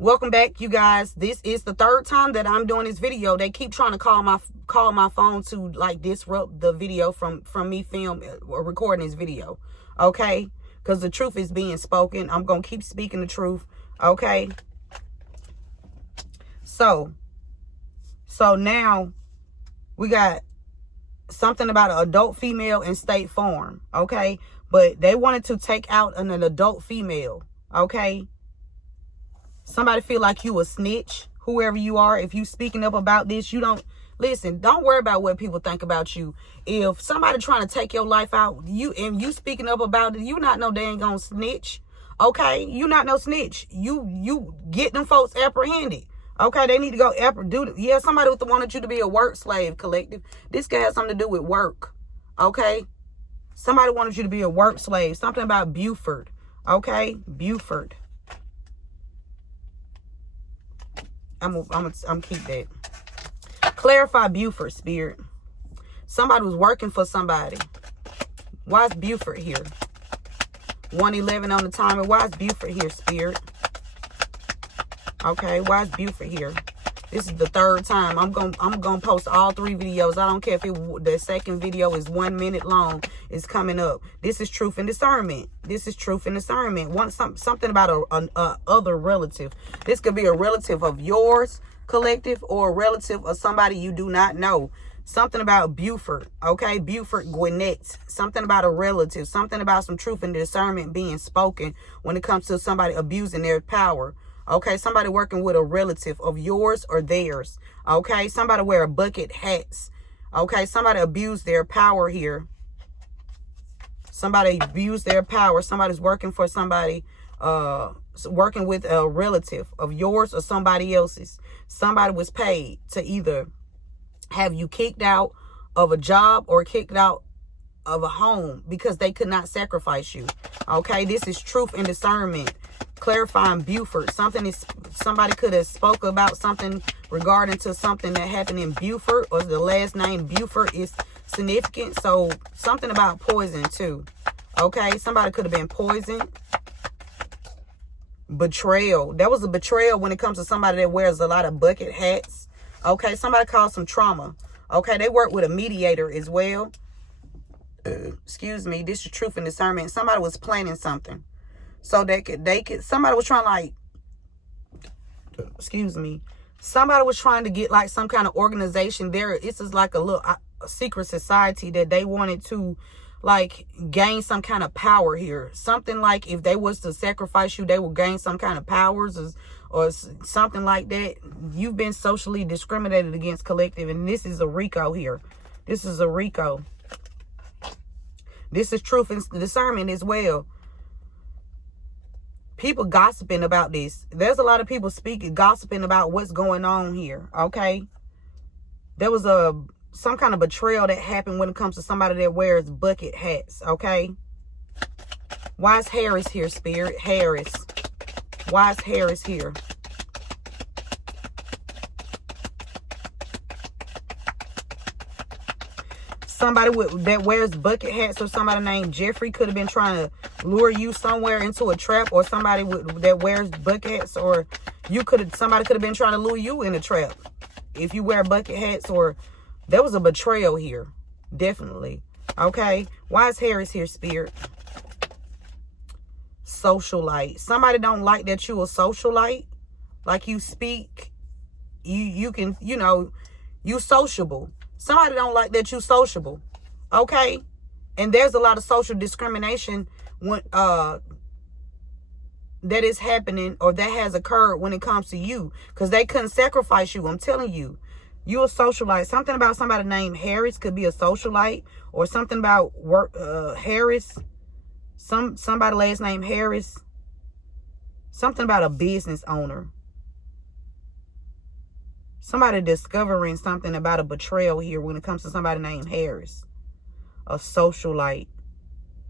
Welcome back, you guys. This is the third time that I'm doing this video. They keep trying to call my phone to like disrupt the video from me film or recording this video. Okay? Because the truth is being spoken. I'm going to keep speaking the truth. Okay? So now we got something about an adult female in State Farm. Okay? But they wanted to take out an adult female. Okay? Somebody feel like you a snitch, whoever you are. If you speaking up about this, you don't listen. Don't worry about what people think about you. If somebody trying to take your life out, you speaking up about it, you not no dang gonna snitch. Okay, you not no snitch. You get them folks apprehended. Okay, they need to go yeah. Somebody wanted you to be a work slave, collective. This guy has something to do with work. Okay, somebody wanted you to be a work slave. Something about Buford. Okay, Buford. I'm keep that. Clarify Buford, spirit. Somebody was working for somebody. Why is Buford here? 111 on the timer. Why is Buford here, spirit? Okay, why is Buford here? This is the third time. I'm gonna post all 3 videos. I don't care if the second video is 1 minute long. It's coming up. This is truth and discernment. This is truth and discernment. Something about a other relative. This could be a relative of yours, collective, or a relative of somebody you do not know. Something about Buford. Okay, Buford Gwinnett. Something about a relative. Something about some truth and discernment being spoken when it comes to somebody abusing their power. Okay, somebody working with a relative of yours or theirs. Okay, somebody wear bucket hats. Okay, somebody abused their power here. Somebody abused their power. Somebody's working for somebody, working with a relative of yours or somebody else's. Somebody was paid to either have you kicked out of a job or kicked out of a home because they could not sacrifice you. Okay, this is truth and discernment. Clarifying Buford. Somebody could have spoke about something regarding to something that happened in Buford, or the last name Buford is significant. So something about poison too. Okay, somebody could have been poisoned. Betrayal. That was a betrayal when it comes to somebody that wears a lot of bucket hats. Okay, somebody caused some trauma. Okay, they work with a mediator as well. Excuse me. This is truth and discernment. Somebody was planning something. So somebody was trying somebody was trying to get like some kind of organization there. This is like a secret society that they wanted to like gain some kind of power here. Something like if they was to sacrifice you, they will gain some kind of powers or something like that. You've been socially discriminated against, collective. And this is a RICO here. This is a RICO. This is truth and discernment as well. People gossiping about this. There's a lot of people gossiping about what's going on here. Okay. There was some kind of betrayal that happened when it comes to somebody that wears bucket hats. Okay. Why is Harris here, spirit? Harris. Why is Harris here? Somebody that wears bucket hats or somebody named Jeffrey could have been trying to lure you somewhere into a trap, or somebody that wears bucket hats, or somebody could have been trying to lure you in a trap if you wear bucket hats. Or there was a betrayal here, definitely. Okay, why is Harris here, spirit? Socialite. Somebody don't like that you a socialite, like you speak, you can, you sociable. Somebody don't like that you sociable. Okay? And there's a lot of social discrimination when that is happening, or that has occurred when it comes to you, because they couldn't sacrifice you. I'm telling you. You a socialite. Something about somebody named Harris could be a socialite, or something about Harris. Somebody last name Harris. Something about a business owner. Somebody discovering something about a betrayal here when it comes to somebody named Harris. A socialite.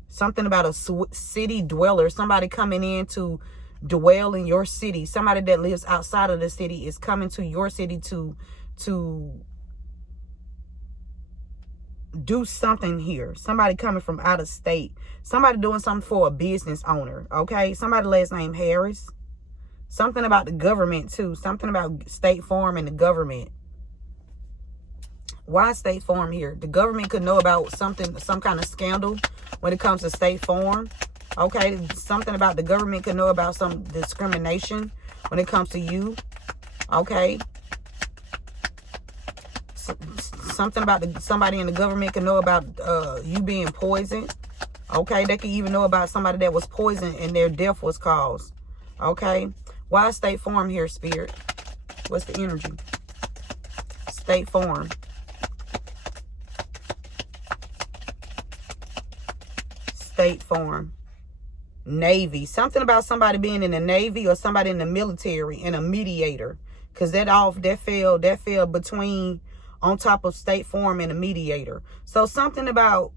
Something about a city dweller. Somebody coming in to dwell in your city. Somebody that lives outside of the city is coming to your city to do something here. Somebody coming from out of state. Somebody doing something for a business owner. Okay? Somebody last name Harris. Something about the government too. Something about State Farm and the government. Why State Farm here? The government could know about something, some kind of scandal when it comes to State Farm. Okay, something about the government could know about some discrimination when it comes to you. Okay. Something about somebody in the government can know about you being poisoned. Okay, they could even know about somebody that was poisoned and their death was caused. Okay, why State Farm here, Spirit? What's the energy? State Farm. State Farm. Navy. Something about somebody being in the Navy or somebody in the military and a mediator. Because that fell between, on top of State Farm and a mediator. So something about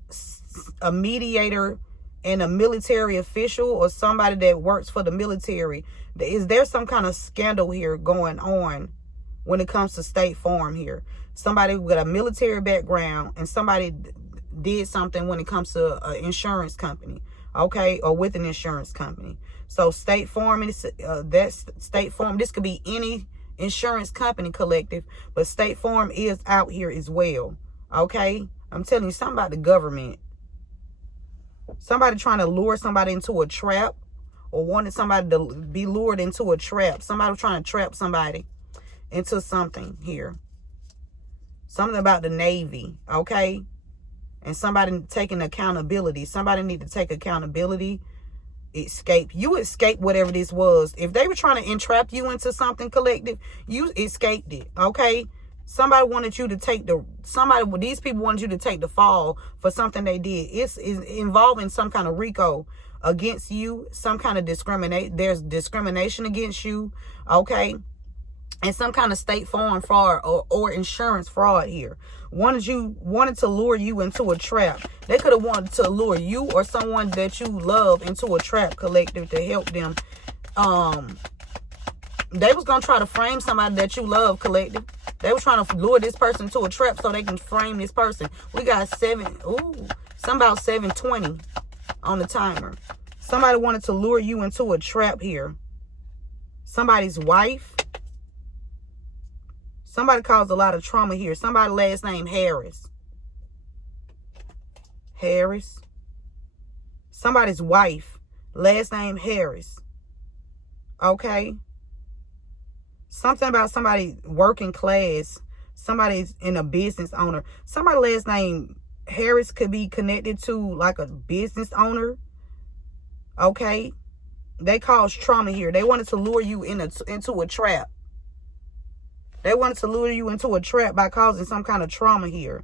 a mediator and a military official or somebody that works for the military. Is there some kind of scandal here going on when it comes to State Farm here? Somebody with a military background and somebody did something when it comes to an insurance company. Okay, or with an insurance company. So State Farm, that's State Farm. This could be any insurance company collective, but State Farm is out here as well. Okay, I'm telling you something about the government. Somebody trying to lure somebody into a trap, or wanted somebody to be lured into a trap. Somebody trying to trap somebody into something here. Something about the Navy. Okay, and somebody taking accountability. Somebody need to take accountability. Escape. You escaped whatever this was. If they were trying to entrap you into something collective, you escaped it. Okay, somebody wanted you to take these people wanted you to take the fall for something they did. It's involving some kind of RICO against you, some kind of there's discrimination against you. Okay, and some kind of State Farm fraud or insurance fraud here. Wanted to lure you into a trap. They could have wanted to lure you or someone that you love into a trap collective to help them. They was gonna try to frame somebody that you love collective. They were trying to lure this person to a trap so they can frame this person. We got something about 7:20 on the timer. Somebody wanted to lure you into a trap here. Somebody's wife. Somebody caused a lot of trauma here. Somebody last name Harris. Harris. Somebody's wife. Last name Harris. Okay. Something about somebody working class. Somebody's in a business owner. Somebody last name Harris could be connected to like a business owner. Okay. They caused trauma here. They wanted to lure you into a trap. They wanted to lure you into a trap by causing some kind of trauma here.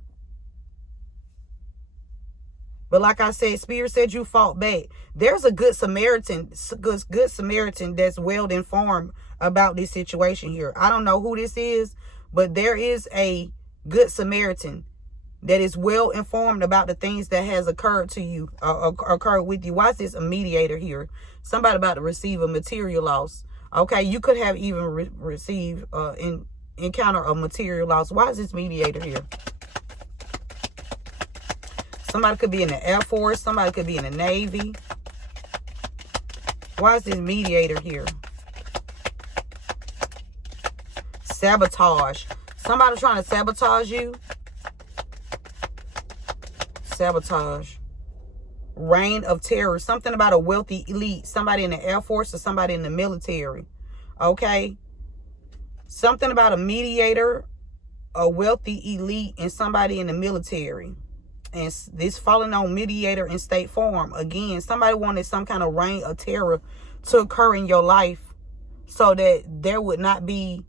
But like I said, Spirit said you fought back. There's a good Samaritan that's well informed about this situation here. I don't know who this is, but there is a good Samaritan that is well informed about the things that has occurred to you, occurred with you. Why is this a mediator here? Somebody about to receive a material loss. Okay, you could have even received encounter a material loss. Why is this mediator here? Somebody could be in the Air Force. Somebody could be in the Navy. Why is this mediator here? Sabotage. Somebody trying to sabotage you. Sabotage. Reign of terror. Something about a wealthy elite. Somebody in the Air Force or somebody in the military. Okay. Something about a mediator, a wealthy elite, and somebody in the military. And this falling on mediator and State Farm. Again, somebody wanted some kind of reign of terror to occur in your life so that there would not be...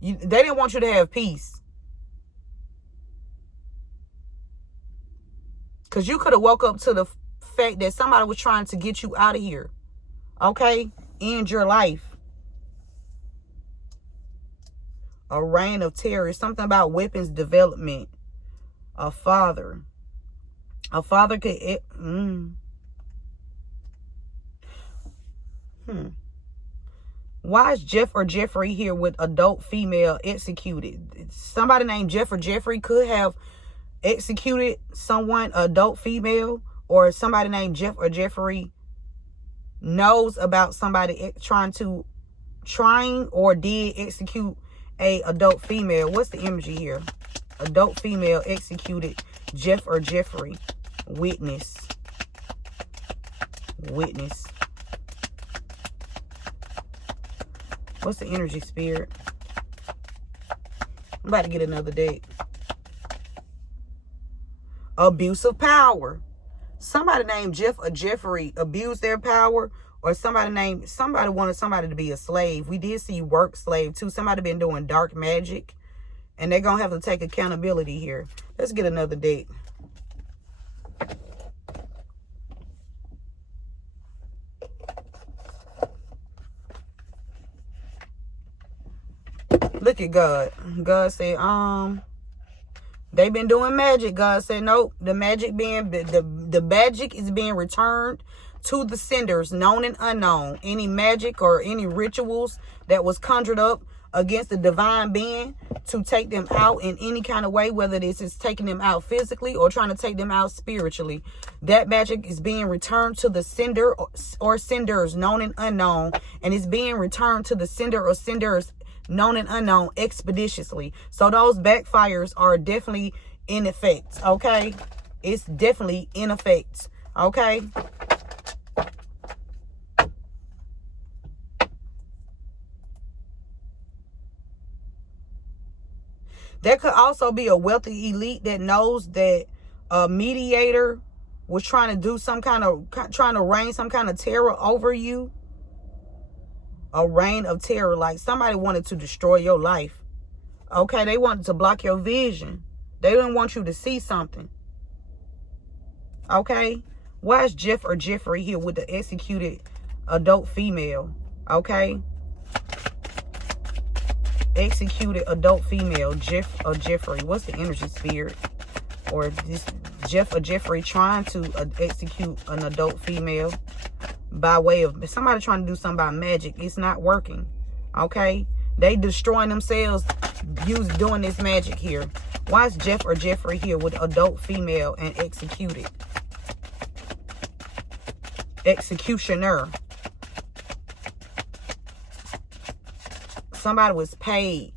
they didn't want you to have peace. Because you could have woke up to the fact that somebody was trying to get you out of here. Okay? End your life. A reign of terror. Something about weapons development. A father. A father could... Why is Jeff or Jeffrey here with adult female executed? Somebody named Jeff or Jeffrey could have executed someone, adult female, or somebody named Jeff or Jeffrey knows about somebody trying or did execute a adult female. What's the energy here? Adult female executed Jeff or Jeffrey. Witness. Witness. What's the energy, Spirit? I'm about to get another deck. Abuse of power. Somebody named Jeff or Jeffrey abused their power, or somebody wanted somebody to be a slave. We did see work slave too. Somebody been doing dark magic, and they're gonna have to take accountability here. Let's get another deck. Look at God. God said, they've been doing magic. God said, nope. The magic is being returned to the senders, known and unknown. Any magic or any rituals that was conjured up against the divine being to take them out in any kind of way, whether this is taking them out physically or trying to take them out spiritually, that magic is being returned to the sender or senders, known and unknown, and it's being returned to the sender or senders, known and unknown, expeditiously. So those backfires are definitely in effect. Okay, it's definitely in effect. Okay. There could also be a wealthy elite that knows that a mediator was trying to reign some kind of terror over you. A reign of terror, like somebody wanted to destroy your life. Okay, they wanted to block your vision. They didn't want you to see something. Okay, why is Jeff or Jeffrey here with the executed adult female? Okay, executed adult female, Jeff or Jeffrey. What's the energy, Spirit? Or this Jeff or Jeffrey trying to execute an adult female by way of somebody trying to do something by magic. It's not working. Okay, they destroying themselves doing this magic here. Why is Jeff or Jeffrey here with adult female and executed? Executioner. Somebody was paid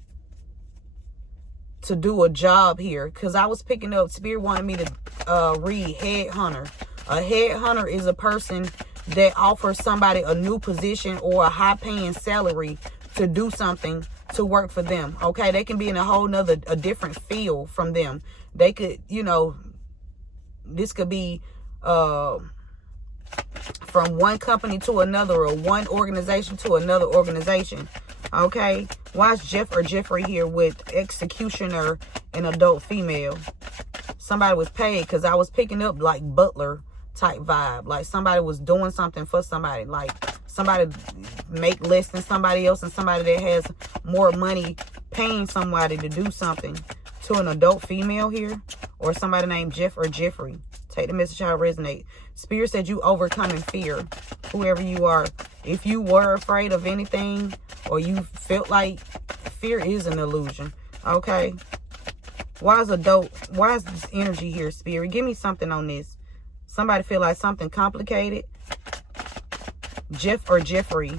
to do a job here, because I was picking up, Spirit wanted me to read headhunter. A headhunter is a person that offers somebody a new position or a high paying salary to do something to work for them. Okay, they can be in a different field from them. They could, this could be from one company to another, or one organization to another organization. Okay, why is Jeff or Jeffrey here with executioner and adult female? Somebody was paid, because I was picking up like butler type vibe, like somebody was doing something for somebody, like somebody make less than somebody else, and somebody that has more money paying somebody to do something to an adult female here, or somebody named Jeff or Jeffrey. Take the message how it resonates. Spirit said you overcoming fear, whoever you are. If you were afraid of anything, or you felt like fear is an illusion. Okay, why is this energy here, Spirit? Give me something on this. Somebody feel like something complicated. Jeff or Jeffrey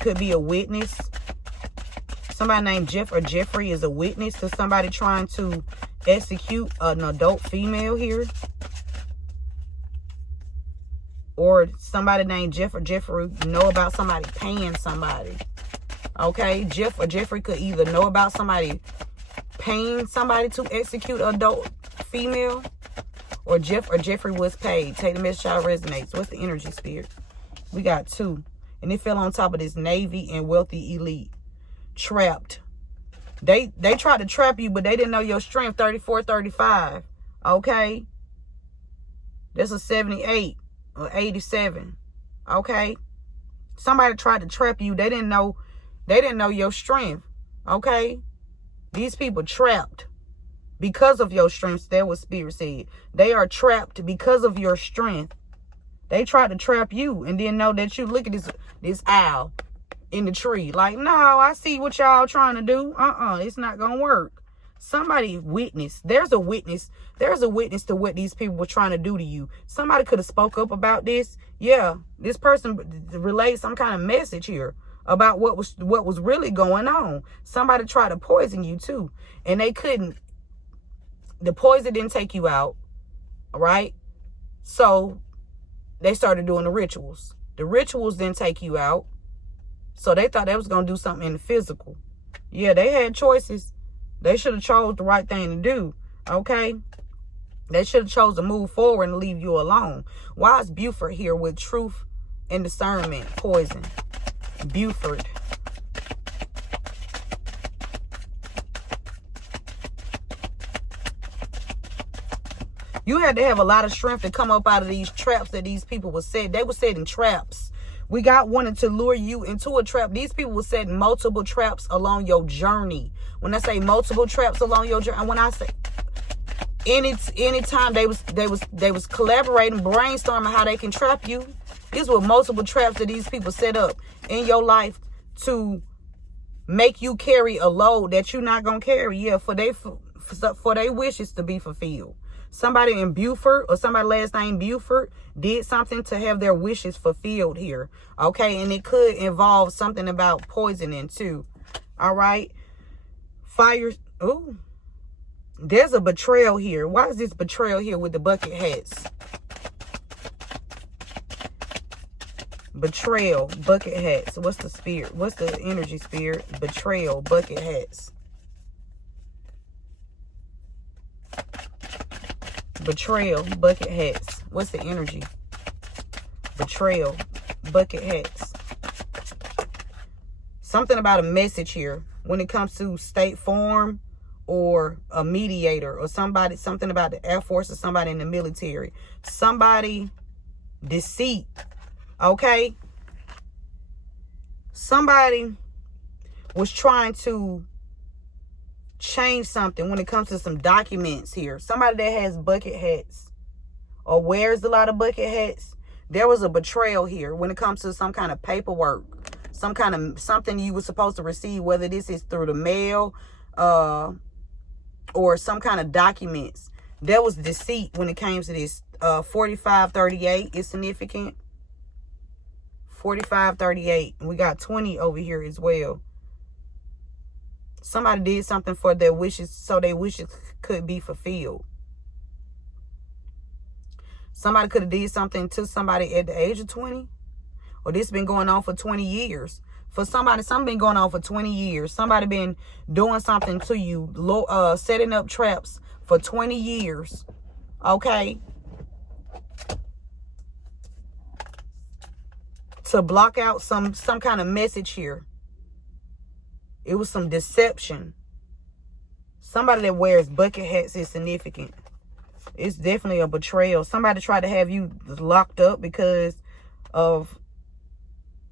could be a witness. Somebody named Jeff or Jeffrey is a witness to somebody trying to execute an adult female here. Or somebody named Jeff or Jeffrey know about somebody paying somebody. Okay, Jeff or Jeffrey could either know about somebody paying somebody to execute an adult female, or Jeff or Jeffrey was paid. Take the message how it resonates. What's the energy, Spirit? We got two. And it fell on top of this Navy and wealthy elite. Trapped. They tried to trap you, but they didn't know your strength. 34, 35. Okay? That's a 78 or 87. Okay? Somebody tried to trap you. They didn't know your strength. Okay? These people trapped because of your strength. That's what Spirit said. They are trapped because of your strength. They tried to trap you and didn't know that you look at this owl in the tree. Like, no, I see what y'all trying to do. It's not gonna work. Somebody witnessed. There's a witness to what these people were trying to do to you. Somebody could have spoke up about this. Yeah, this person relayed some kind of message here about what was really going on. Somebody tried to poison you too, and they couldn't. The poison didn't take you out, right? So they started doing the rituals. The rituals didn't take you out, so they thought they was gonna do something in the physical. Yeah, they had choices. They should have chose the right thing to do. Okay. They should have chose to move forward and leave you alone. Why is Buford here with truth and discernment? Poison. Buford. You had to have a lot of strength to come up out of these traps that these people were setting. They were setting traps. We got wanted to lure you into a trap. These people were setting multiple traps along your journey. When I say multiple traps along your journey, and when I say anytime they was collaborating, brainstorming how they can trap you. These were multiple traps that these people set up in your life to make you carry a load that you're not gonna carry. Yeah, for their wishes to be fulfilled. Somebody in Buford or somebody last name Buford did something to have their wishes fulfilled here. Okay, and it could involve something about poisoning too. All right, fire. Ooh. There's a betrayal here. Why is this betrayal here with the bucket hats? Betrayal, bucket hats. What's the spirit? What's the energy spirit? Betrayal, bucket hats. Betrayal, bucket hats. What's the energy? Betrayal, bucket hats. Something about a message here when it comes to State Farm or a mediator or somebody, something about the Air Force or somebody in the military. Somebody, deceit, okay? Somebody was trying to change something when it comes to some documents here. Somebody that has bucket hats or wears a lot of bucket hats. There was a betrayal here when it comes to some kind of paperwork, some kind of something you were supposed to receive, whether this is through the mail, or some kind of documents. There was deceit when it came to this. 4538 is significant. 4538. And we got 20 over here as well. Somebody did something for their wishes so their wishes could be fulfilled. Somebody could have did something to somebody at the age of 20. Or this been going on for 20 years. For somebody, something been going on for 20 years. Somebody been doing something to you, setting up traps for 20 years. Okay? To block out some kind of message here. It was some deception. Somebody that wears bucket hats is significant. It's definitely a betrayal. Somebody tried to have you locked up because of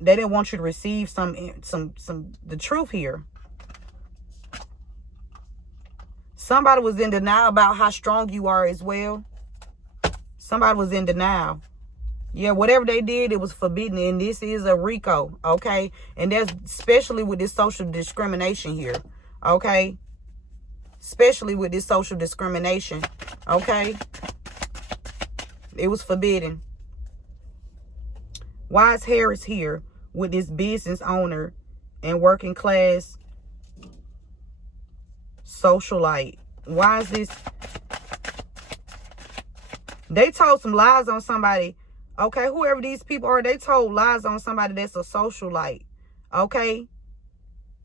they didn't want you to receive the truth here. Somebody was in denial about how strong you are as well. Somebody was in denial. Yeah, whatever they did, it was forbidden. And this is a RICO, okay? And that's especially with this social discrimination here, okay? Especially with this social discrimination, okay? It was forbidden. Why is Harris here with this business owner and working class socialite? Why is this? They told some lies on somebody. Okay, whoever these people are, they told lies on somebody that's a socialite. Okay?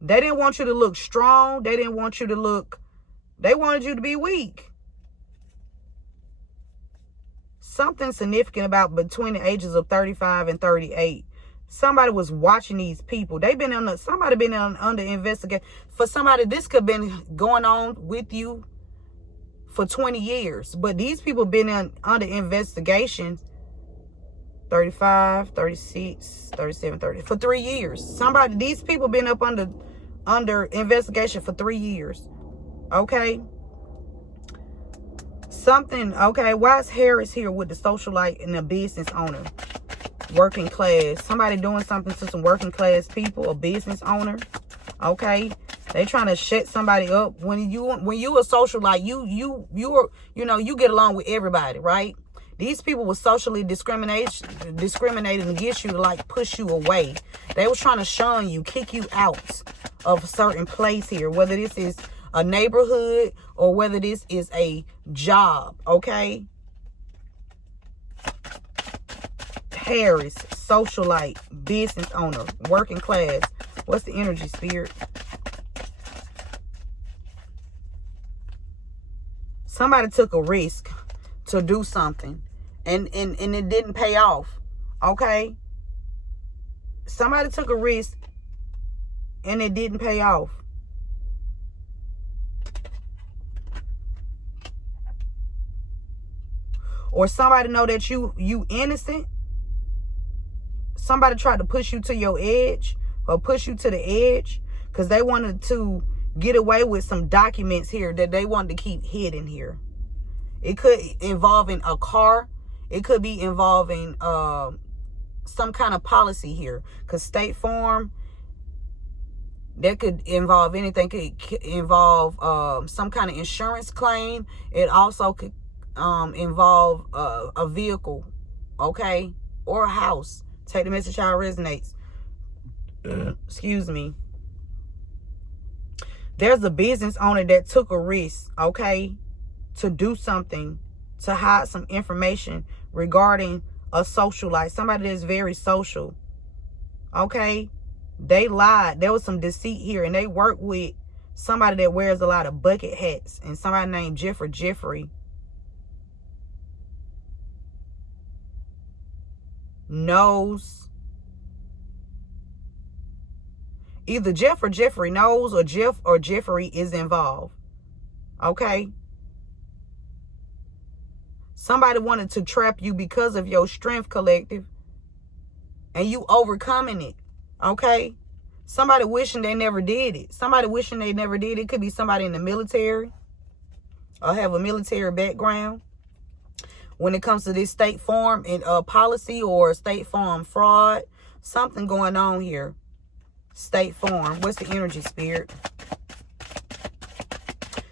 They didn't want you to look strong. They didn't want you to look... They wanted you to be weak. Something significant about between the ages of 35 and 38. Somebody was watching these people. They've been under... Somebody been under investigation. For somebody, this could have been going on with you for 20 years. But these people been under investigation 35, 36, 37, 30. For 3 years. These people been up under investigation for 3 years. Okay? Okay, why is Harris here with the socialite and the business owner? Working class. Somebody doing something to some working class people, a business owner. Okay? They trying to shut somebody up. When you a socialite, you get along with everybody, right? These people were socially discriminating against you to like push you away. They was trying to shun you, kick you out of a certain place here, whether this is a neighborhood or whether this is a job, okay? Harris, socialite, business owner, working class. What's the energy, Spirit? Somebody took a risk to do something and it didn't pay off, okay? Somebody took a risk and it didn't pay off. Or somebody know that you innocent. Somebody tried to push you to your edge or push you to the edge because they wanted to get away with some documents here that they wanted to keep hidden here. It could involve in a car. It could be involving some kind of policy here. Because State Farm, that could involve anything. Could involve some kind of insurance claim. It also could involve a vehicle, okay? Or a house. Take the message how it resonates. Excuse me. There's a business owner that took a risk, okay, to do something, to hide some information regarding a socialite, somebody that's very social, okay? They lied. There was some deceit here, and they work with somebody that wears a lot of bucket hats, and somebody named Jeffrey. Knows. Either Jeff or Jeffrey knows, or Jeff or Jeffrey is involved. Okay? Somebody wanted to trap you because of your strength, collective. And you overcoming it. Okay? Somebody wishing they never did it. Somebody wishing they never did it. It could be somebody in the military or have a military background. When it comes to this State Farm and policy or State Farm fraud, something going on here. State Farm. What's the energy, Spirit?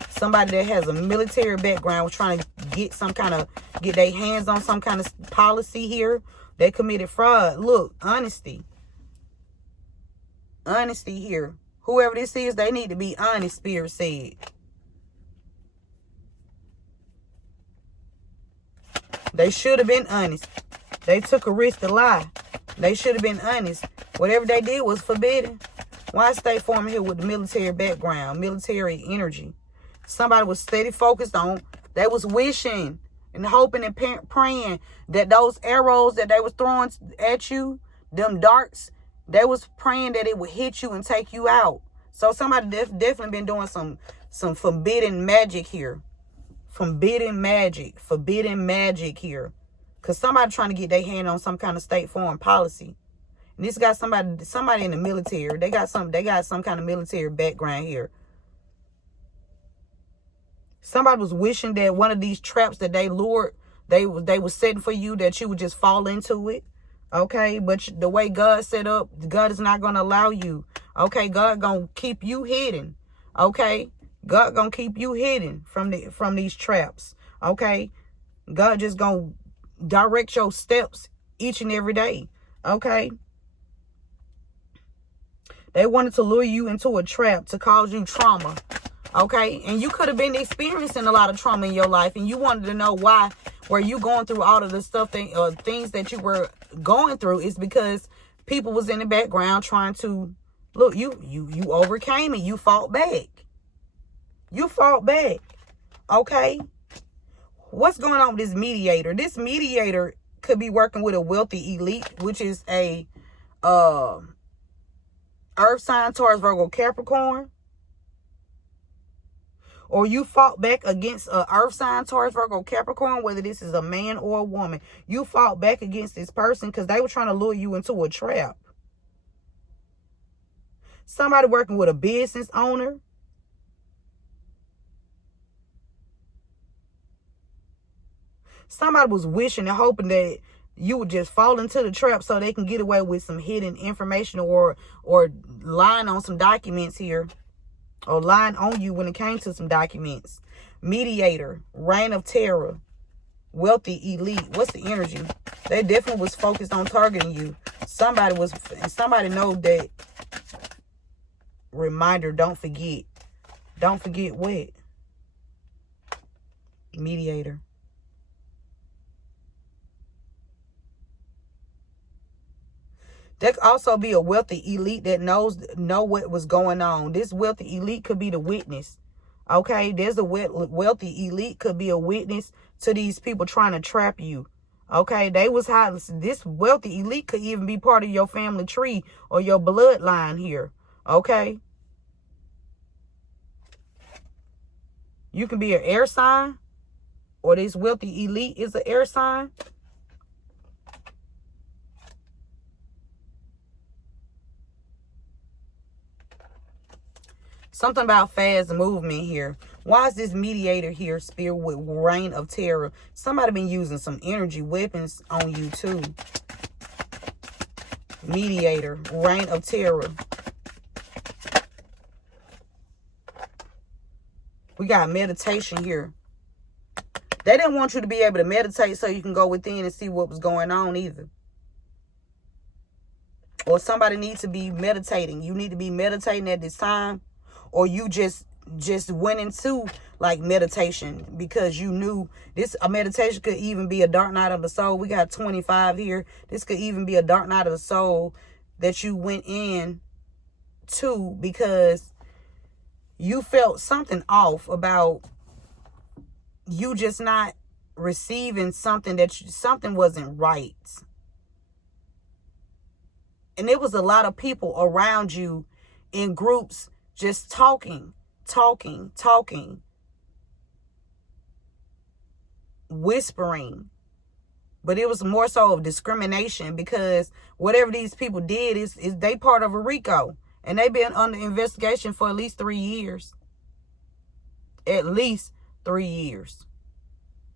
Somebody that has a military background was trying to get their hands on some kind of policy here. They committed fraud. Look, honesty. Honesty here. Whoever this is, they need to be honest, Spirit said. They should have been honest. They took a risk to lie. They should have been honest. Whatever they did was forbidden. Why State Farm here with the military background, military energy? Somebody was steady focused on. They was wishing and hoping and praying that those arrows that they was throwing at you, them darts, they was praying that it would hit you and take you out. So somebody definitely been doing some forbidden magic here. Forbidden magic here. Because somebody trying to get their hand on some kind of State Farm policy. And this got somebody in the military. They got some kind of military background here. Somebody was wishing that one of these traps that they lured, they was setting for you, that you would just fall into it. Okay, but the way God set up, God is not going to allow you. Okay, God going to keep you hidden. Okay, God going to keep you hidden from these traps. Okay, God just going to direct your steps each and every day. Okay, they wanted to lure you into a trap to cause you trauma. Okay, and you could have been experiencing a lot of trauma in your life, and you wanted to know why were you going through all of the stuff things that you were going through. Is because people was in the background trying to look. You overcame it. You fought back. You fought back. Okay, what's going on with this mediator? This mediator could be working with a wealthy elite, which is a Earth sign, Taurus, Virgo, Capricorn. Or you fought back against a Earth sign, Taurus, Virgo, Capricorn, whether this is a man or a woman. You fought back against this person because they were trying to lure you into a trap. Somebody working with a business owner. Somebody was wishing and hoping that you would just fall into the trap so they can get away with some hidden information or lying on some documents here. Or lying on you when it came to some documents. Mediator, reign of terror. wealthy elite. What's the energy? They definitely was focused on targeting you. Somebody know that. Reminder, don't forget. Don't forget what? Mediator. There could also be a wealthy elite that know what was going on. This wealthy elite could be the witness. Okay, there's a wealthy elite could be a witness to these people trying to trap you. Okay, they was hiding. This wealthy elite could even be part of your family tree or your bloodline here. Okay, you can be an air sign, or this wealthy elite is an air sign. Something about fast movement here. Why is this mediator here, Spirit, with reign of terror? Somebody been using some energy weapons on you too. Mediator, reign of terror. We got meditation here. They didn't want you to be able to meditate so you can go within and see what was going on either. Or somebody needs to be meditating. You need to be meditating at this time. Or you just went into like meditation because you knew this. A meditation could even be a dark night of the soul. We got 25 here. This could even be a dark night of the soul that you went in to because you felt something off about you just not receiving something something wasn't right. And there was a lot of people around you in groups just talking, whispering. But it was more so of discrimination because whatever these people did is they part of a RICO. And they've been under investigation for at least 3 years. At least 3 years.